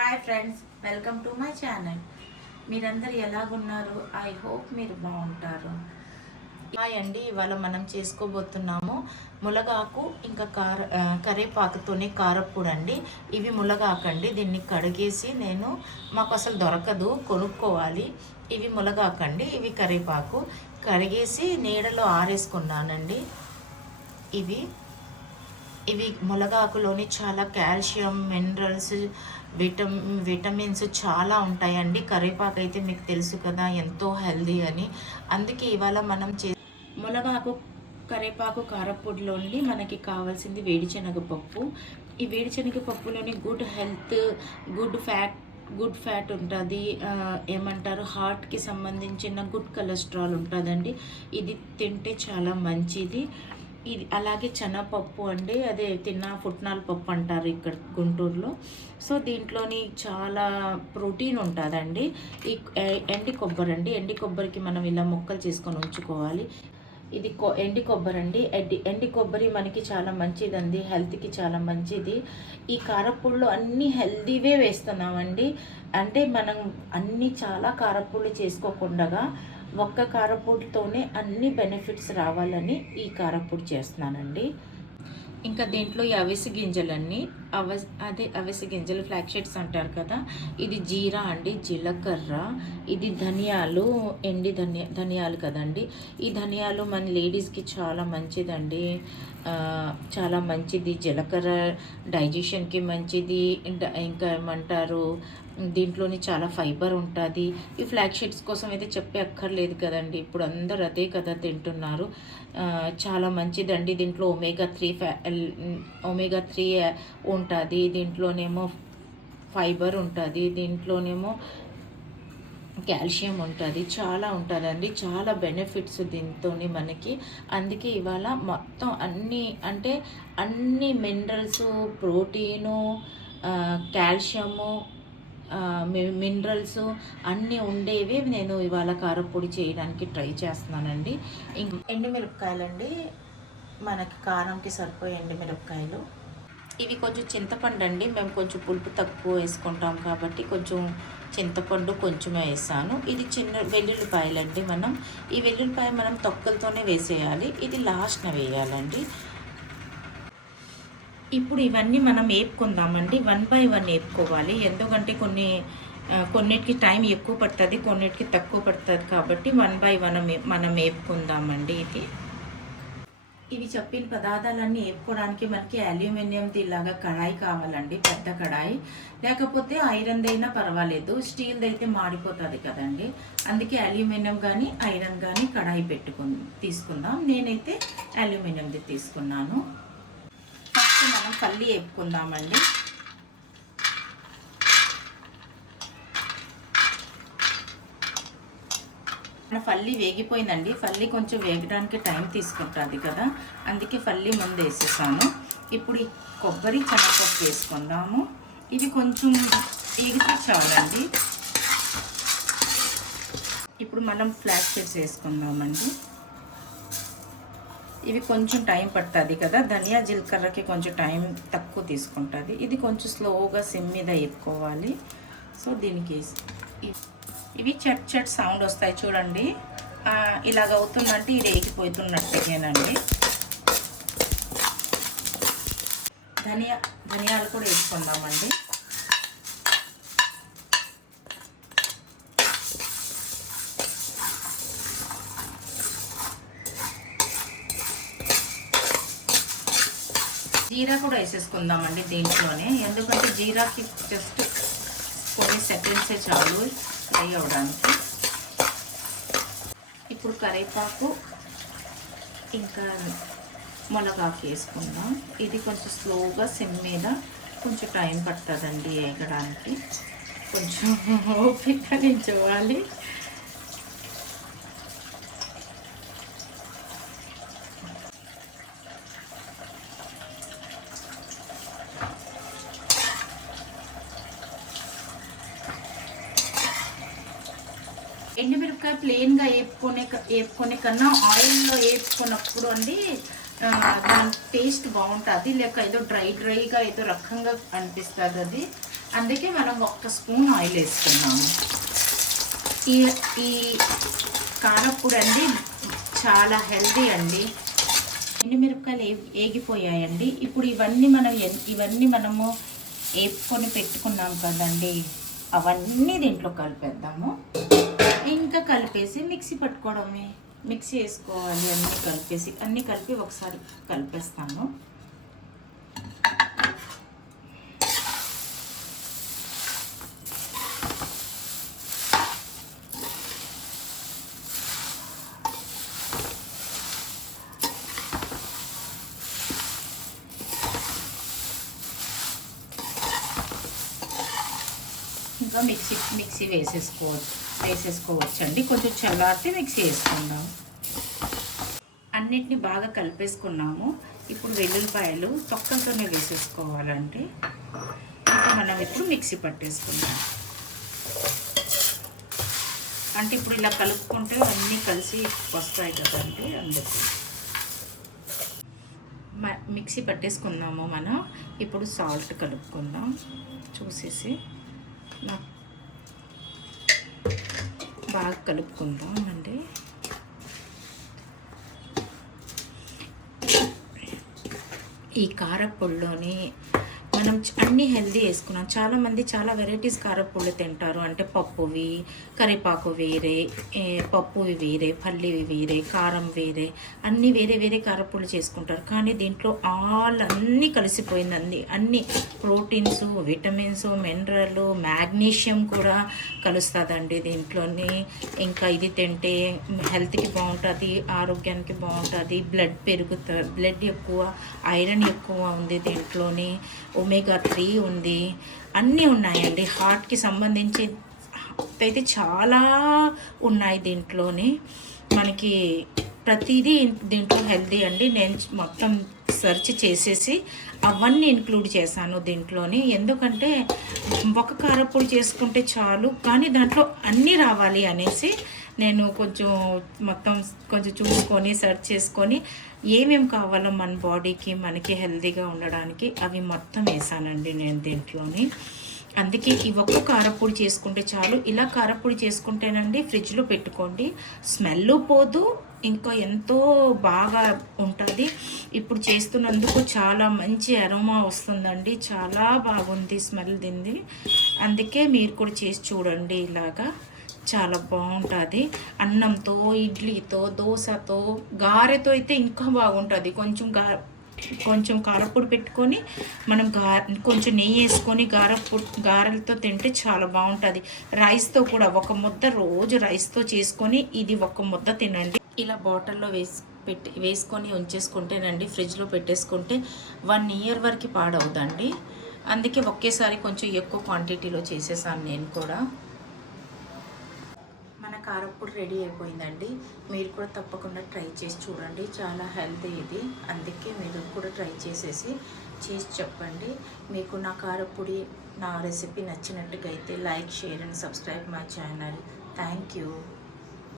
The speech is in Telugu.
Hi friends, welcome to my channel. మీరందరూ ఎలాగున్నారు? ఐ హోప్ మీరు బాగుంటారు. హాయ్ అండి, ఇవాళ మనం చేసుకోబోతున్నాము ములగాకు ఇంకా కరేపాకుతోనే కారప్పొడి అండి. ఇవి ములగాకు అండి. దీన్ని కడిగేసి మాకు అసలు దొరకదు, కొనుక్కోవాలి. ఇవి ములగాకు అండి, ఇవి కరేపాకు. కడిగేసి నీడలో ఆరేసుకున్నానండి. ఇవి ములగాకులోని చాలా కాల్షియం, మినరల్స్, విటమిన్స్ చాలా ఉంటాయండి. కరివేపాకు అయితే మీకు తెలుసు కదా, ఎంతో హెల్దీ అని. అందుకే ఇవాళ మనం ములగాకు కరివేపాకు కారప్పొడిలోని మనకి కావాల్సింది వేడిశనగపప్పు. ఈ వేడిశనగపప్పులోని గుడ్ హెల్త్, గుడ్ ఫ్యాట్ ఉంటుంది. ఏమంటారు, హార్ట్కి సంబంధించిన గుడ్ కొలెస్ట్రాల్ ఉంటుందండి. ఇది తింటే చాలా మంచిది. ఇది అలాగే శనగపప్పు అండి, అదే పుట్నాల పప్పు అంటారు ఇక్కడ గుంటూరులో. సో దీంట్లోని చాలా ప్రోటీన్ ఉంటుందండి. ఈ ఎండి కొబ్బరి అండి, ఎండి కొబ్బరికి మనం ఇలా ముక్కలు చేసుకొని ఉంచుకోవాలి. ఇది ఎండి కొబ్బరి అండి. ఎండి కొబ్బరి మనకి చాలా మంచిదండి, హెల్త్కి చాలా మంచిది. ఈ కారప్పొడిలో అన్ని హెల్తీవే వేస్తున్నామండి. అంటే మనం చాలా కారప్పొడి చేసుకోకుండా ఒక్క కారప్పొడితోనే అన్ని బెనిఫిట్స్ రావాలని ఈ కారప్పొడి చేస్తున్నానండి. ఇంకా దీంట్లో ఈ అవిసె గింజలన్నీ అవిసె గింజలు, ఫ్లాక్ సీడ్స్ అంటారు కదా. ఇది జీరా అండి, జీలకర్ర. ఇది ధనియాలు, ఎండి ధనియాలు కదండి. ఈ ధనియాలు మన లేడీస్కి చాలా మంచిదండి, చాలా మంచిది. జీలకర్ర డైజెషన్కి మంచిది. ఇంకా ఏమంటారు, దీంట్లోని చాలా ఫైబర్ ఉంటుంది. ఈ ఫ్లాక్ సీడ్స్ కోసం అయితే చెప్పే అక్కర్లేదు కదండి, ఇప్పుడు అందరూ అదే కదా తింటున్నారు. చాలా మంచిదండి. దీంట్లో ఒమేగా 3 ఉంటుంది. దీంట్లోనేమో ఫైబర్ ఉంటుంది, దీంట్లోనేమో కాల్షియం ఉంటుంది, చాలా ఉంటుందండి. చాలా బెనిఫిట్స్ దీంతో మనకి. అందుకే ఇవాళ మొత్తం అన్ని మినరల్స్, ప్రోటీను, కాల్షియము, మినరల్స్ అన్నీ ఉండేవి నేను ఇవాళ కారప్పొడి చేయడానికి ట్రై చేస్తున్నానండి. ఎండుమిరపకాయలండి, మనకి కారంకి సరిపోయే ఎండుమిరపకాయలు. ఇవి కొంచెం చింతపండు అండి, మేము కొంచెం పులుపు తక్కువ వేసుకుంటాం కాబట్టి కొంచెం చింతపండు కొంచెమే వేసాను. ఇది చిన్న వెల్లుల్లిపాయలండి. ఈ వెల్లుల్లిపాయ మనం తొక్కలతోనే వేసేయాలి, ఇది లాస్ట్న వేయాలండి. ఇప్పుడు ఇవన్నీ మనం వేపుకుందామండి, 1 by 1 వేపుకోవాలి. ఎందుకంటే కొన్నిటికి టైం ఎక్కువ పడుతుంది, కొన్నిటికి తక్కువ పడుతుంది కాబట్టి 1 by 1 మనం వేపుకుందామండి. ఇవి చెప్పిన పదార్థాలన్నీ వేపుకోవడానికి మనకి అల్యూమినియంది ఇలాగా కడాయి కావాలండి, పెద్ద కడాయి. లేకపోతే ఐరన్దైనా పర్వాలేదు, స్టీల్ది అయితే మాడిపోతుంది కదండి. అందుకే అల్యూమినియం కానీ ఐరన్ కానీ కడాయి తీసుకుందాం. నేనైతే అల్యూమినియంది తీసుకున్నాను. ఫస్ట్ మనం పల్లి వేపుకుందామండి. మన పల్లి వేగిపోయిందండి. పల్లి కొంచెం వేగడానికి టైం తీసుకుంటుంది కదా, అందుకే పల్లి ముందు వేసేసాను. ఇప్పుడు ఈ కొబ్బరి, శనగపప్పు వేసుకుందాము. ఇవి కొంచెం వేగితే చాలండి. ఇప్పుడు మనం ఫ్లాక్ సీడ్స్ వేసుకుందామండి. ఇవి కొంచెం టైం పడుతుంది కదా, ధనియా జీలకర్రకి కొంచెం టైం తక్కువ తీసుకుంటుంది. ఇది కొంచెం స్లోగా సిమ్ మీద వేపుకోవాలి. సో దీనికి ఇవి చట్ సౌండ్ వస్తాయి చూడండి, ఇలాగ అవుతుందంటే ఇది వేగిపోతున్నట్టేనండి. ధనియాలు కూడా వేసుకుందామండి. జీరా కూడా వేసేసుకుందామండి దీంట్లోనే, ఎందుకంటే జీరాకి జస్ట్ కొన్ని సెకండ్సే చాలు ఫ్రై అవ్వడానికి. ఇప్పుడు కరివేపాకు ఇంకా ములగాకు వేసుకుందాం. ఇది కొంచెం స్లోగా సిమ్ మీద కొంచెం టైం పడుతుందండి వేగడానికి, కొంచెం ఓపిక నించోవాలి. ఎండుమిరపకాయ ప్లెయిన్గా వేపుకునే కన్నా ఆయిల్లో వేపుకున్నప్పుడు అండి దాని టేస్ట్ బాగుంటుంది. లేక ఏదో డ్రైగా ఏదో రకంగా అనిపిస్తుంది అది. అందుకే మనం 1 స్పూన్ ఆయిల్ వేసుకున్నాము. ఈ ఈ కారప్పొడి అండి చాలా హెల్దీ అండి. ఎండుమిరపకాయలు ఏగిపోయాయండి. ఇప్పుడు ఇవన్నీ మనము వేపుకొని పెట్టుకున్నాం కదండి, అవన్నీ దీంట్లో కలిపేద్దాము. ఇంకా కలిపేసి మిక్సీ పట్టుకోవడమే. మిక్సీ వేసుకోవాలి. అన్నీ కలిపి ఒకసారి కలిపేస్తాను. ఇంకా మిక్సీ వేసేసుకోవచ్చండి. కొంచెం చల్లారితే మిక్సీ వేసుకుందాం. అన్నిటిని బాగా కలిపేసుకున్నాము. ఇప్పుడు వెల్లుల్లిపాయలు తొక్కలతోనే వేసేసుకోవాలంటే ఇంకా మనం ఇప్పుడు మిక్సీ పట్టేసుకుందాం. అంటే ఇప్పుడు ఇలా కలుపుకుంటే అన్నీ కలిసి వస్తాయి కదండి, అందుకు మిక్సీ పట్టేసుకుందాము. మనం ఇప్పుడు సాల్ట్ కలుపుకుందాం చూసేసి. బాగా కలుపుకుందాం అండి. ఈ కారప్పొడిలోని మనం అన్నీ హెల్దీ వేసుకున్నాం. చాలామంది చాలా వెరైటీస్ కారప్పొళ్ళు తింటారు. అంటే పప్పువి, కరివేపాకు వేరే, పప్పువి వేరే, పల్లివి వేరే, కారం వేరే, అన్నీ వేరే వేరే కారప్పొళ్ళు చేసుకుంటారు. కానీ దీంట్లో అన్నీ కలిసిపోయిందండి. అన్ని ప్రోటీన్స్, విటమిన్స్, మినరల్, మ్యాగ్నీషియం కూడా కలుస్తుందండి దీంట్లోని. ఇంకా ఇది తింటే హెల్త్కి బాగుంటుంది, ఆరోగ్యానికి బాగుంటుంది. బ్లడ్ ఎక్కువ, ఐరన్ ఎక్కువ ఉంది దీంట్లోని. ఒమేగా 3 ఉంది. అన్నీ ఉన్నాయండి. హార్ట్కి సంబంధించి అయితే చాలా ఉన్నాయి దీంట్లోని. మనకి ప్రతిదీ దీంట్లో హెల్దీ అండి. నేను మొత్తం సెర్చ్ చేసేసి అవన్నీ ఇంక్లూడ్ చేశాను దీంట్లోని. ఎందుకంటే ఒక కారప్పొడి చేసుకుంటే చాలు, కానీ దాంట్లో అన్నీ రావాలి అనేసి నేను కొంచెం చూసుకొని సెర్చ్ చేసుకొని ఏమేమి కావాలో మన బాడీకి, మనకి హెల్తీగా ఉండడానికి అవి మొత్తం వేసానండి నేను దీంట్లోని. అందుకే ఈ ఒక్క కారప్పొడి చేసుకుంటే చాలు. ఇలా కారప్పొడి చేసుకుంటేనండి ఫ్రిడ్జ్లో పెట్టుకోండి, స్మెల్ పోదు, ఇంకా ఎంతో బాగా ఉంటుంది. ఇప్పుడు చేస్తున్నందుకు చాలా మంచి అరోమా వస్తుందండి. చాలా బాగుంది స్మెల్ దీన్ని. అందుకే మీరు కూడా చేసి చూడండి. ఇలాగా చాలా బాగుంటుంది. అన్నంతో, ఇడ్లీతో, దోశతో, గారెతో అయితే ఇంకా బాగుంటుంది. కొంచెం కారప్పొడి పెట్టుకొని మనం కొంచెం నెయ్యి వేసుకొని గారెలతో తింటే చాలా బాగుంటుంది. రైస్తో కూడా ఒక ముద్ద రోజు రైస్తో చేసుకొని ఇది ఒక ముద్ద తినండి. ఇలా బాటిల్లో వేసుకొని ఉంచేసుకుంటేనండి, ఫ్రిడ్జ్లో పెట్టేసుకుంటే 1 ఇయర్ వరకు పాడవుదండి. అందుకే ఒకేసారి కొంచెం ఎక్కువ క్వాంటిటీలో చేసేసాను నేను కూడా. మన కారప్పొడి రెడీ అయిపోయిందండి. మీరు కూడా తప్పకుండా ట్రై చేసి చూడండి. చాలా హెల్తీ ఇది. అందుకే మీరు కూడా ట్రై చేసి చెప్పండి. మీకు నా కారప్పొడి, నా రెసిపీ నచ్చినట్టుగా అయితే like, share and subscribe my channel. Thank you.